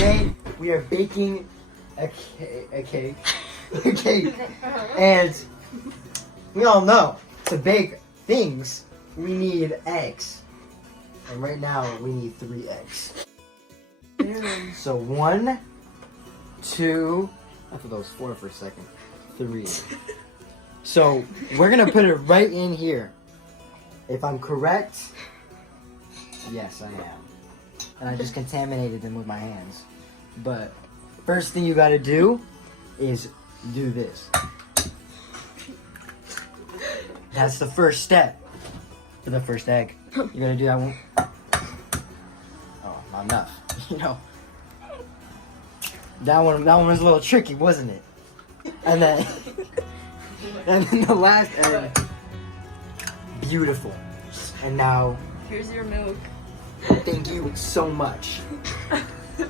Today we are baking a cake. A cake. And we all know to bake things we need eggs. And right now we need 3 eggs. So 1, 2, I thought that was 4 for a second. 3. So we're gonna put it right in here. If I'm correct, yes I am. And I just contaminated them with my hands. But first thing you gotta do is do this. That's the first step for the first egg. You gotta do that one. Oh, not enough. You know. That one was a little tricky, wasn't it? And then the last egg. Beautiful. And now here's your milk. Thank you so much.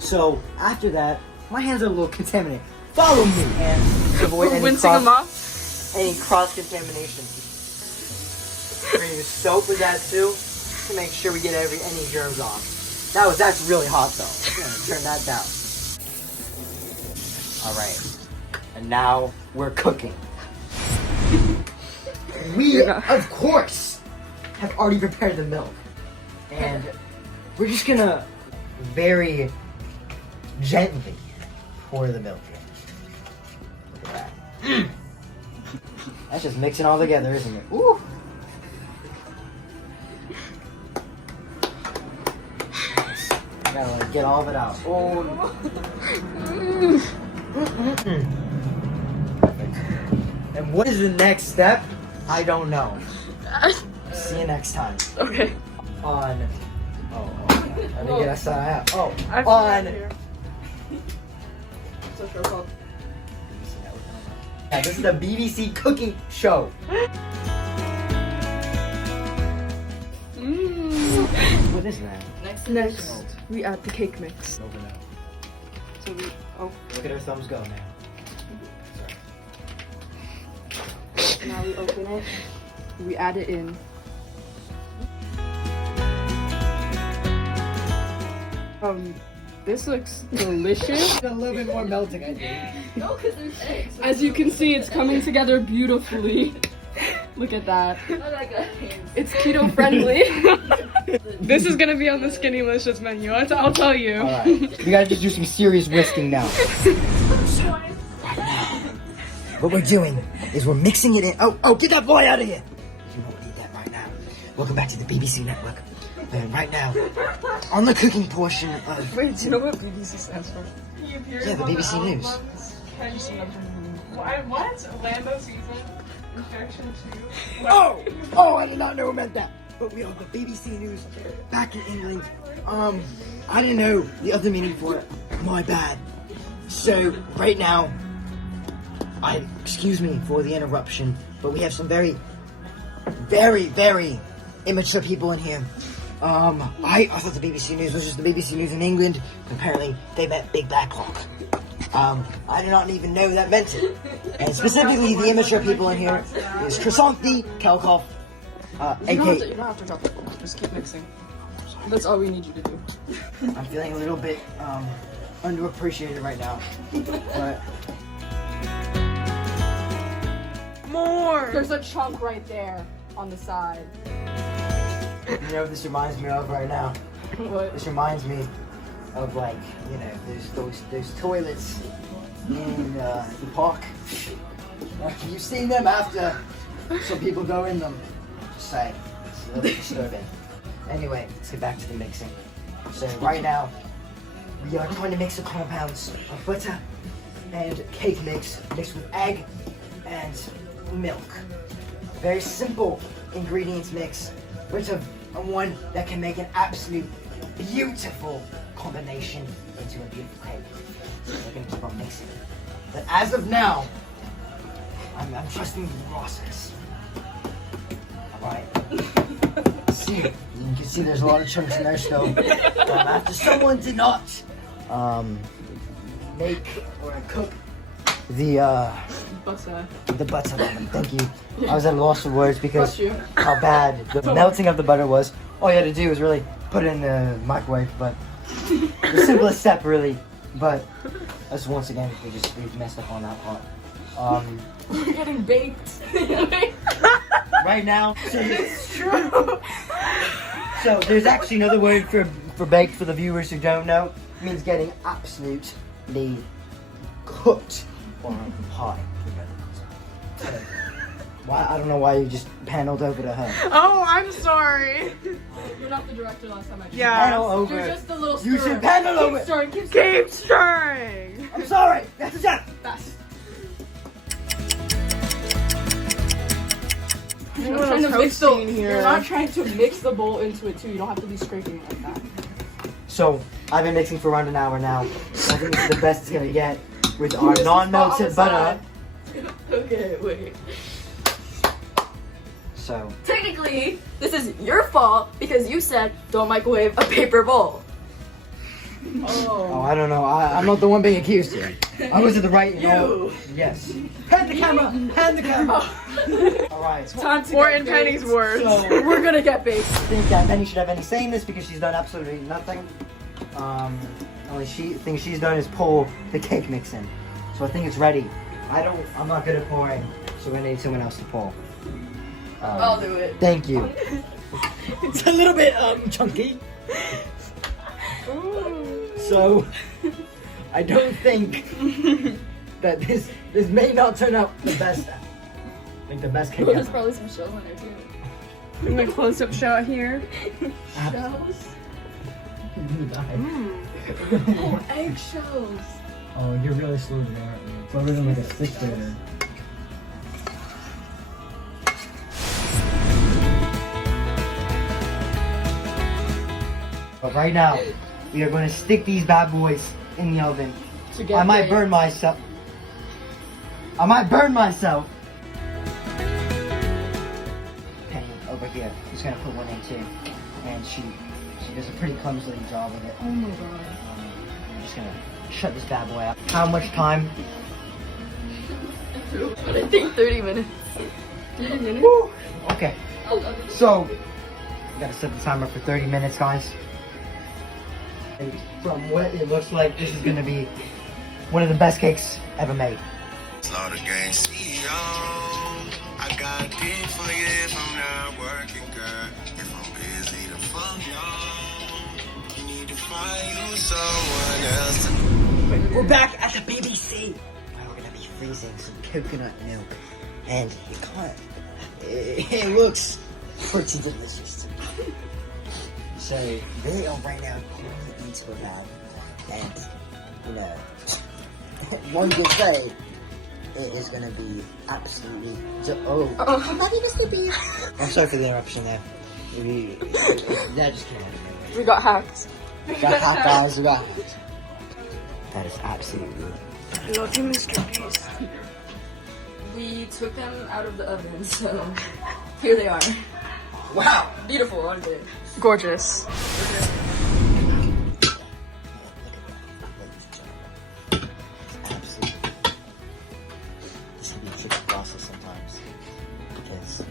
So after that, my hands are a little contaminated. Follow me and avoid any cross contamination. We're gonna use soap with that too to make sure we get any germs off. That's really hot though. I'm gonna turn that down. All right, and now we're cooking. We of course have already prepared the milk, and we're just gonna very gently pour the milk in. Look at that. That's just mixing all together, isn't it? Ooh. Gotta like get all of it out. Oh. Perfect. And what is the next step? I don't know. See you next time. Okay. On. Oh, I didn't get a sign out. Oh, on. What's the show called? Yeah, this is the BBC cooking show. What is that? Next, we add the cake mix. Open up. So Look at our thumbs go now. now we open it. We add it in. This looks delicious. A little bit more melting, I think. No, because there's eggs. As you can see, it's coming together beautifully. Look at that. It's keto friendly. This is gonna be on the Skinnylicious menu. I'll tell you. All right, we gotta just do some serious whisking now. What we're doing is we're mixing it in. Oh, get that boy out of here! You won't need that right now. Welcome back to the BBC Network. And right now, on the cooking portion of... Wait, do you know what BBC stands for? Yeah, the BBC News. What? Lando season? Infection 2? Oh, I did not know it meant that. But we are the BBC News back in England. I didn't know the other meaning for it. My bad. So, right now, excuse me for the interruption, but we have some very, very, very immature people in here. I thought the BBC News was just the BBC News in England. Apparently, they meant Big Black Hawk. I did not even know that meant it. And specifically, the immature people in here is Chrysanthi Kelkoff, You don't have to drop the phone. Just keep mixing. That's all we need you to do. I'm feeling a little bit underappreciated right now. But more! There's a chunk right there on the side. you know what this reminds me of right now? What? This reminds me of, like, you know, those toilets in the park. You've seen them after some people go in them. Just saying, it's a little disturbing. Anyway, let's get back to the mixing. So right now, we are trying to mix the compounds of butter and cake mix mixed with egg and milk. Very simple ingredients mix, which are one that can make an absolute beautiful combination into a beautiful cake. So we're gonna keep on mixing. But as of now, I'm trusting the process. Alright. See, you can see there's a lot of chunks in there still. After someone did not make or cook the Butter. lemon. Thank you. I was at a loss for words because how bad the melting of the butter was. All you had to do was really put it in the microwave, but the simplest step really But that's once again we've messed up on that part. We're getting baked. Right now, It's true. so there's actually another word for baked for the viewers who don't know. It means getting absolutely cooked or hot. Why? I don't know why you just paneled over to her. Oh, I'm sorry. You're not the director last time I did. Yeah. Panel over. You're just a little stirrer. You should panel over. Keep stirring, keep stirring. Keep stirring. I'm sorry. That's it. Fast. You're not trying to mix the, You're not trying to mix the bowl into it too. You don't have to be scraping it like that. So I've been mixing for around an hour now. I think it's the best it's gonna get with our non-melted butter. Okay, wait. So Technically, this is your fault because you said don't microwave a paper bowl. oh, I don't know. I'm not the one being accused here. I was at the right. You. Yes. Hand the camera. Hand the camera. All right. Time to Or get in baked. Penny's words. So We're gonna get baked. I think Penny should have any say in this because she's done absolutely nothing. Only thing she's done is pour the cake mix in. So I think it's ready. I'm not good at pouring, so we need someone else to pour. I'll do it. Thank you. It's a little bit chunky. So I don't think that this may not turn out the best. I think the best cake There's ever. probably some shells on there too. I'm gonna close-up shot here. Shells? Oh, eggshells. Oh, you're really slow today, aren't you? It's already like a stick there. But right now, we are going to stick these bad boys in the oven. I might burn myself. Penny over here is going to put one in too, and she does a pretty clumsy job of it. Oh my god. I'm just going to shut this bad boy up. How much time? I think 30 minutes. 30 minutes? Woo! Okay. So, we gotta set the timer for 30 minutes, guys. And from what it looks like, this is gonna be one of the best cakes ever made. Slaughter gang CEO. I got a deal for you if I'm not working, girl. If I'm busy, the fuck no. You need to find you someone else. We're back at the BBC. We're gonna be freezing some coconut milk, and it looks pretty delicious. So they are right now pouring into a bag, and one could say it is gonna be absolutely. I'm sorry for the interruption there. That just came out of nowhere. We got hacked. We got hacked, guys. We got hacked. That is absolutely. Love you, Mr. Beast. We took them out of the oven, so here they are. Wow, beautiful, aren't they? Gorgeous. Absolutely. This can be a tricky process sometimes because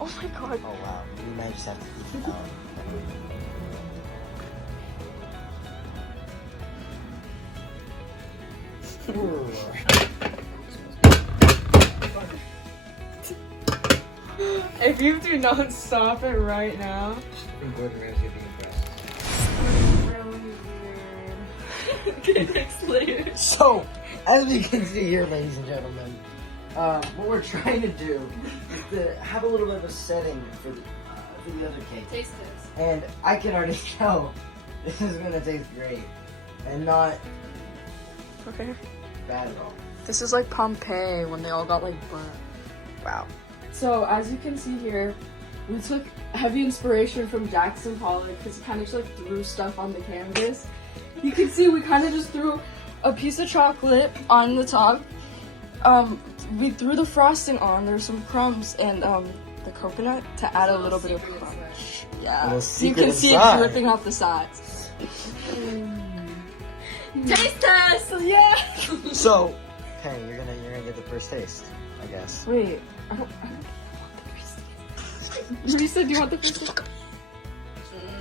Oh my god. Oh wow, we might just have to keep it out. If you do not stop it right now. I think Gordon Ramsay would be impressed. Really weird. Okay, next layer. So, as we can see here, ladies and gentlemen, what we're trying to do is to have a little bit of a setting for the other cake. Taste test. And I can already tell this is gonna taste great and not Okay. bad at all. This is like Pompeii when they all got like burnt. Wow. So as you can see here, we took heavy inspiration from Jackson Pollock because he kind of just like threw stuff on the canvas. You can see we kind of just threw a piece of chocolate on the top. We threw the frosting on. There's some crumbs and the coconut to add a little bit of crunch. Yeah, Little you secret can see inside. it dripping off the sides. Taste test! Yeah. So, hey, you're gonna get the first taste, I guess. Wait, I don't want the first taste. You said you want the first taste?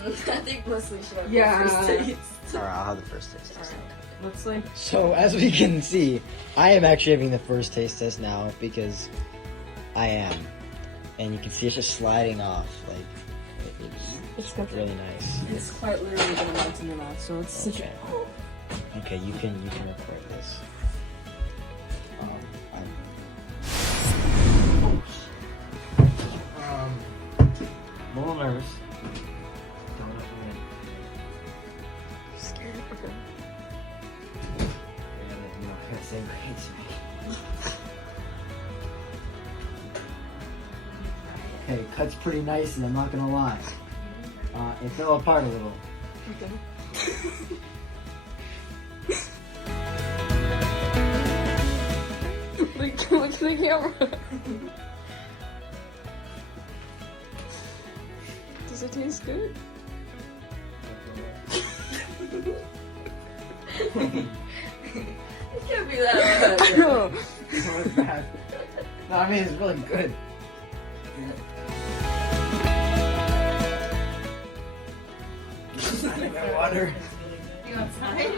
I think Wesley should have Yeah. the first taste. Alright, I'll have the first taste test. Let's like. So, as we can see, I am actually having the first taste test now because I am. And you can see it's just sliding off. Like, it's really nice. It's quite literally gonna melt in your mouth, so it's. Okay. Okay, you can record this. I'm a little nervous. Don't open it. Scared. Okay. You know, can't say great to me. Okay, it cuts pretty nice, and I'm not gonna lie. It fell apart a little. Okay. Look to the camera. Does it taste good? It can't be that bad. No, it's bad. No, I mean, it's really good. I think I water. You outside?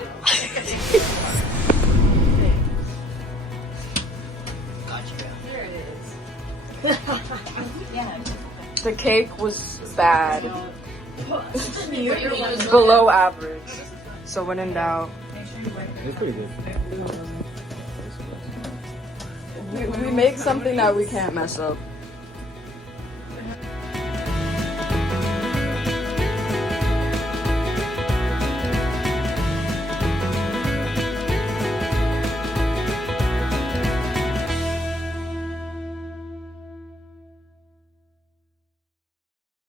There it is. The cake was bad. Below average. So when in doubt. It's pretty good. We make something that we can't mess up.